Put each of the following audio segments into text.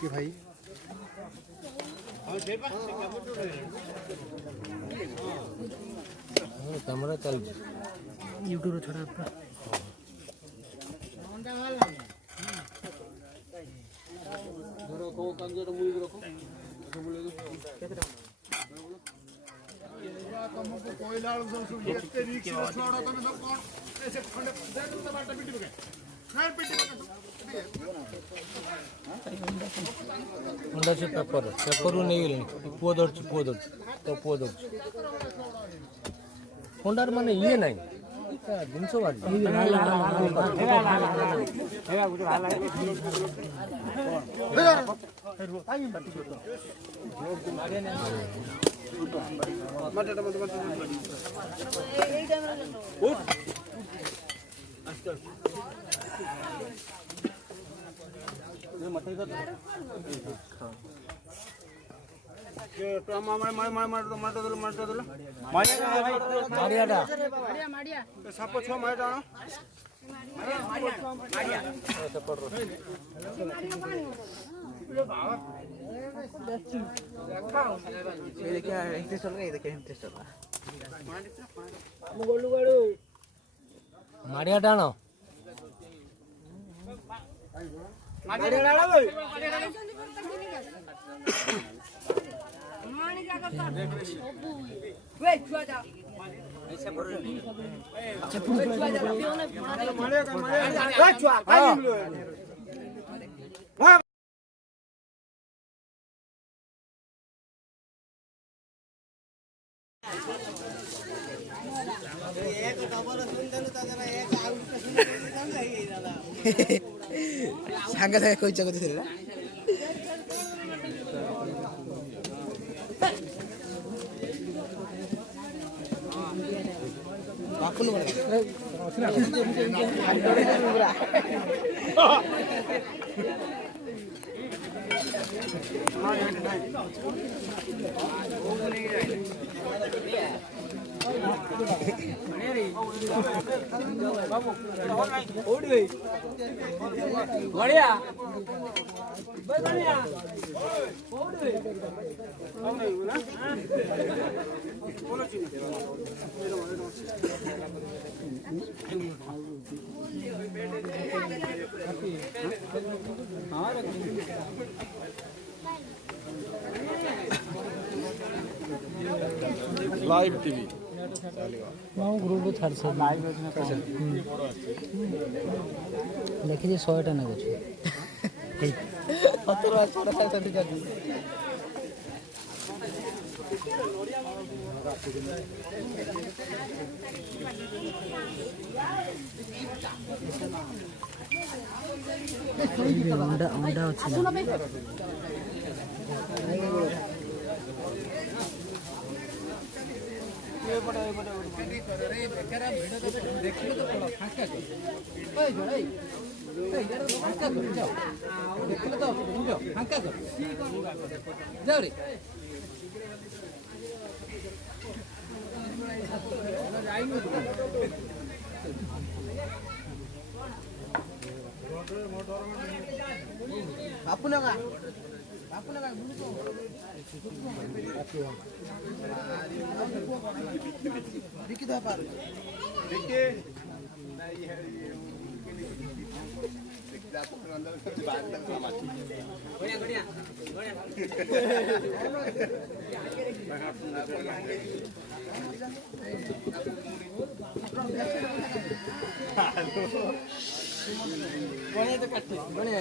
कि भाई कैमरा चल यूट्यूब छोड़ा तुमको कोयला सब एते रिक्स छोड़ो तने सब कोन ऐसे खंडे दे दो बाटा पिटी बके खैर पिटी बके अंडा से पेपर नहीं गेले पुओ दरची तो पुओ दरची होंडार माने ये नहीं जिनसो बात हेगा गुटे भाला साप छो मार डाणो मारिया डाणो सांगा सांगा कोई जगह दिसले ना बाकुल लाइव टीवी ग्रुप छाड़ सब लाइव देखिए 100 टा ना कुछ 17 छोड़ा था सदी जाती अंडा अंडा ଅଛି देखिए तो फांका कर जाओ रे बापू लगा देखिए तो पार देखिए नहीं है अंदर बाहर तक बढ़िया बढ़िया बढ़िया तो कट बढ़िया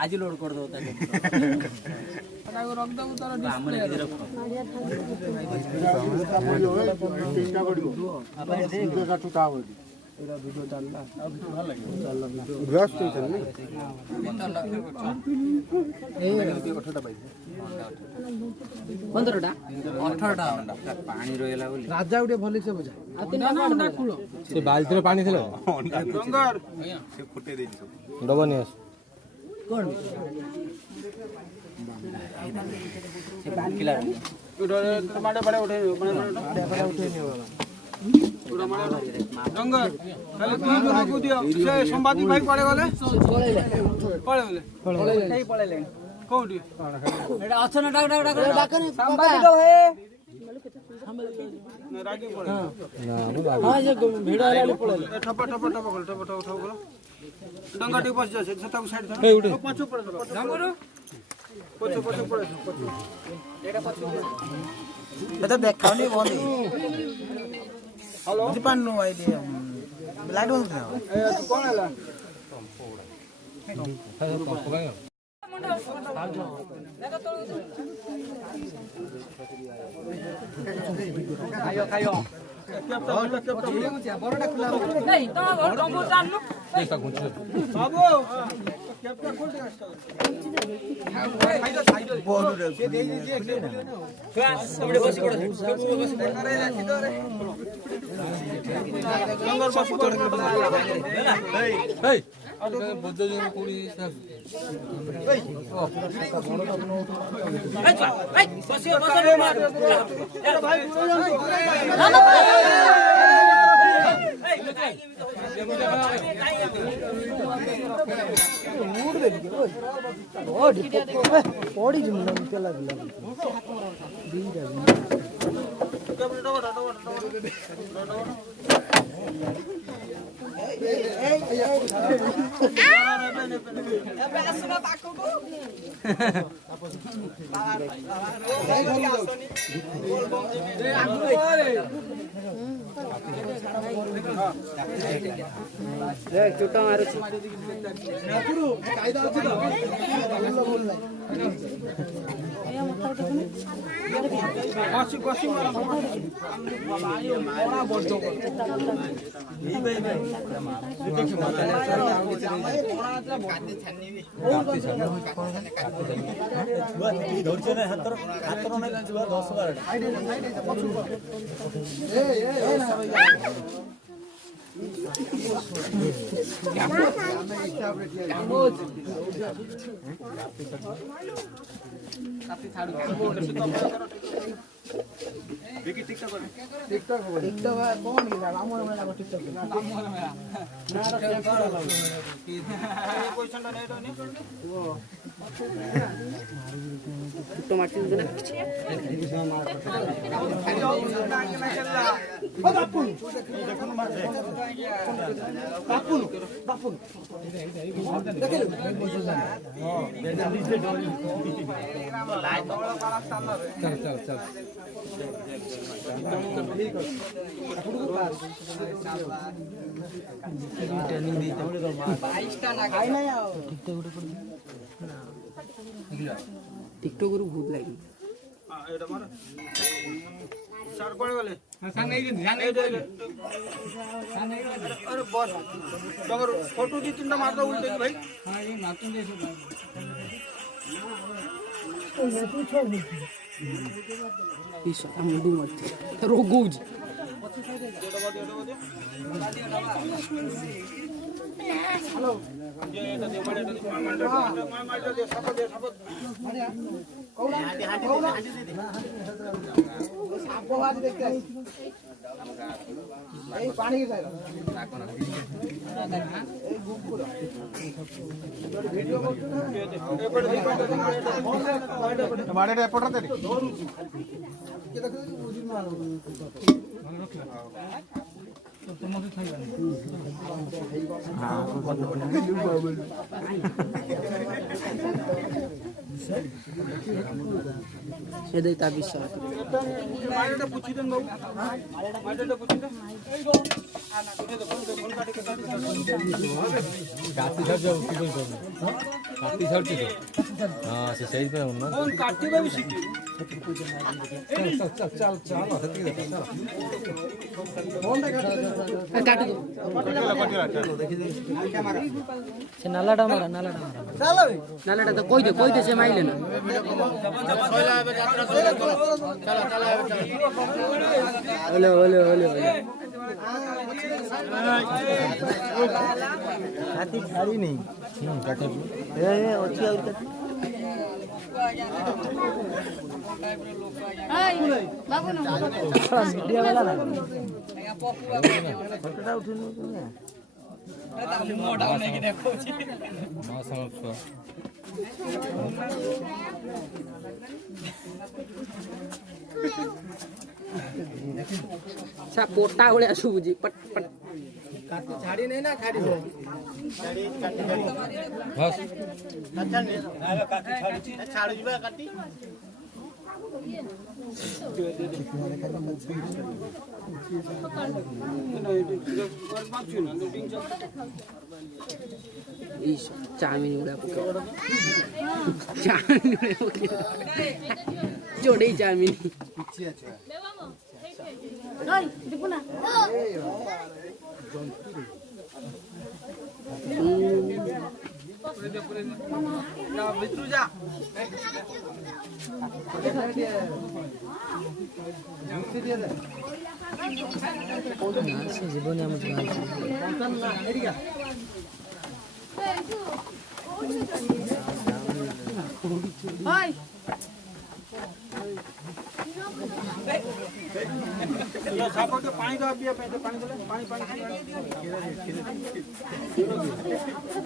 आज लोड कर दो ରାଜା ଗୋଟେ ଭଲ ସେ ବୁଝା ସେ ବାଲ୍ଟିରେ ପାଣି ଥିଲା ଦବନି ଆସ ସମ୍ବାଦୀ ଭାଇ କୁଆଡେ ଗଲେ ପଳେଇଲେ କୋଉଠି ଡଙ୍ଗା ଟିକେ ବସି ଯାଉଛି ତାକୁ ସାଇଡ ଦେଖାଉନି ବନ୍ଦ ବୁଝିପାରୁନୁ ଭାଇ ଲାଇଟ୍ ବନ୍ଦ କଣ ହେଲା ଚୁଟ ମାରୁଛି टिकटॉक ରୁ ଭୂତ ଲାଗି ଏଇଟା ମାର ସାର୍ କୁଆଡେ ଗଲେ अरे बस अगर फोटो दी तीन मार दो उल्टे भाई हां ये नाचन दे सो इस मुंडू मत रोगोज हेलो ये এটা দে মার এটা দে সাপ দে কৌলা সাপ বাজ দেখতে এই পানি কে যাইলো এই গুপুর ভিডিও করছো না এপড়ে মাড়েটা এপড় দে কে দেখো বুঝি মার মানে রখ तो तुमसे खाइबा हां সে দেই তা বিশ্বাস মাইটা পুছি দেন বাবু মাইটা পুছি দেন কাটি ছাড়ছে কি কই করবে কাটি ছাড়ছে তো হ্যাঁ সে সেই পে না কোন কাটি বাবু শিখি চল চল চল হাতে কি দেখো কাটি দো সে নালাটা মারা নালাটা তো কই দে সে মাইলে না ওলে হাতি ছাড়ি নেই কাটি ଅଛି ଆଉ କାଟି ବାବୁ ନା ଭିଡିଓ ବାଲା ନା ଫଟୋଟା ଉଠିନୁ ମା ସମଛ ସା ପୋଟା ଭଳିଆ ଶୁଭୁଛି ପଟ ପଟ ছাড়ি নেই না খাড়ি নেই বস ଚାଉମିନ ଗୁଡା ଯୋଡେଇ ଚାଉମିନ ଯିବୁ ନା ভিতরু যা ସେ ଜୀବନ ଆମ ସାପଟେ ପାଣି ଦବା ପିଇବା ପାଇଁ ପାଣି ଦେଲେ ପାଣି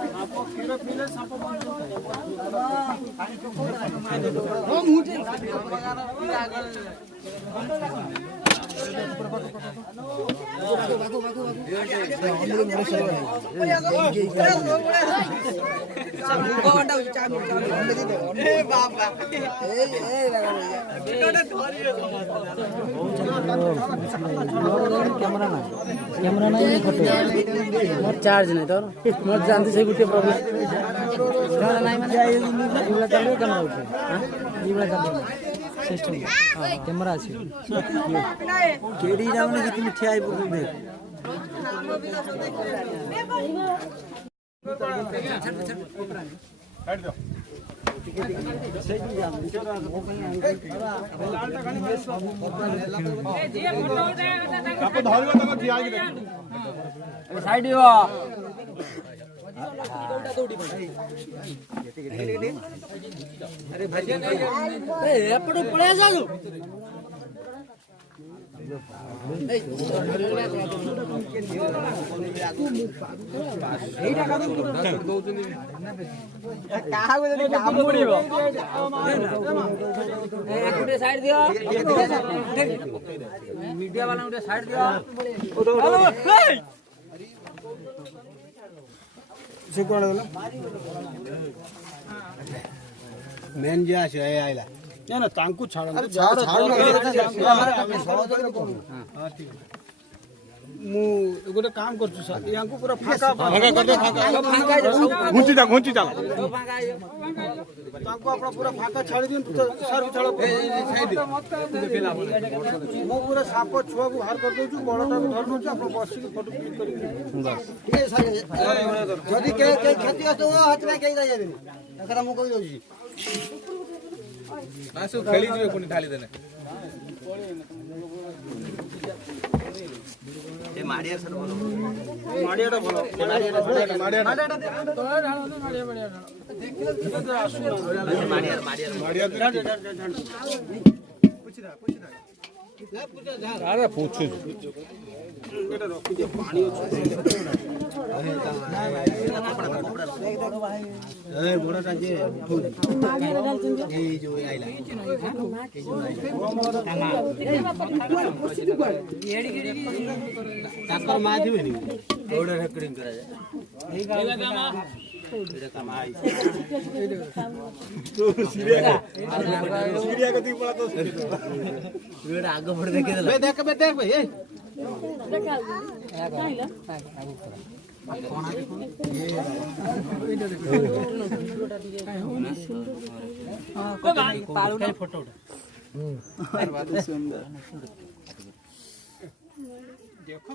ସାପ କ୍ଷୀର ପିଇଲେ ସାପ କ୍ୟାମେରା ନାହିଁ ମୋର ଚାର୍ଜ ନାହିଁ ତୋର ମୋର ଜାଣିଛି ସେ ଗୋଟିଏ ପ୍ରୋବ୍ଲେମ୍ କ୍ୟାମେରା ନାହିଁ ମାନେ ଏଇଭଳିଆ ଚାଲିବ କ୍ୟାମେରା ଉଠେ ଏଇଭଳିଆ ଚାଲିବ ସିଷ୍ଟମ୍ କ୍ୟାମେରା ଅଛି କେଡ଼ି ଯାଉନି ଯେ তুমি ଠିଆ ହେଇପଡ଼ୁ ଦେଖ ସାଇଡ୍ ଏପଟେ ପଳେଇ ଯାଉ କାହାକୁ ଯଦି କାମୁଡ଼ିବ ଗୋଟେ ସାଇଡ୍ ଦିଅ ମିଡିଆ ବାଲା ଗୋଟେ ସାଇଡ୍ ଦିଅ ସେ କଣ ଦେଲା ମେନ୍ ଯେ ଆସିବ ଏ ଆଇଲା ନା ନା ତାଙ୍କୁ ଛାଡ଼ ମୁଁ ଗୋଟେ କାମ କରୁଛୁ ସାର୍ ୟାଙ୍କୁ ପୁରା ଫାଙ୍କା ଘୁଞ୍ଚି ଚାଲ ତାଙ୍କୁ ଆପଣ ପୁରା ଫାଙ୍କା ଛାଡ଼ି ଦିଅନ୍ତୁ ସାର୍ ଛାଡ଼ ମୁଁ ପୁରା ସାପ ଛୁଆକୁ ବାହାର କରିଦେଉଛୁ ବଡ଼ଟାକୁ ଧରି ଦେଉଛି ଆପଣ ବସିକି ଫଟୋ କ୍ଲିକ୍ କରିକି ଯଦି କେହି କ୍ଷତି ଆସିବ ହାତରେ କେହି ଯାଇପାରିବେନି ଏକଥା ମୁଁ କହିଦେଉଛି ସବୁ ଖେଳିଯିବେ ପୁଣି ଢାଳି ଦେଲେ ମାଡ଼ିଆଟା ଭଲ ଆରେ ପୁଛୁ ପାଣି ବଡ଼ଟା ଯେ ଏଇ ଯୋଉ ଆଇଲା ତାଙ୍କର ମା ଥିବେନି ଦୌଡ଼ ରେକର୍ଡିଂ କରାଯାଏ আগ পড়ে দেখে দিল দেখ দেখ ভাই এই ফটো দেখো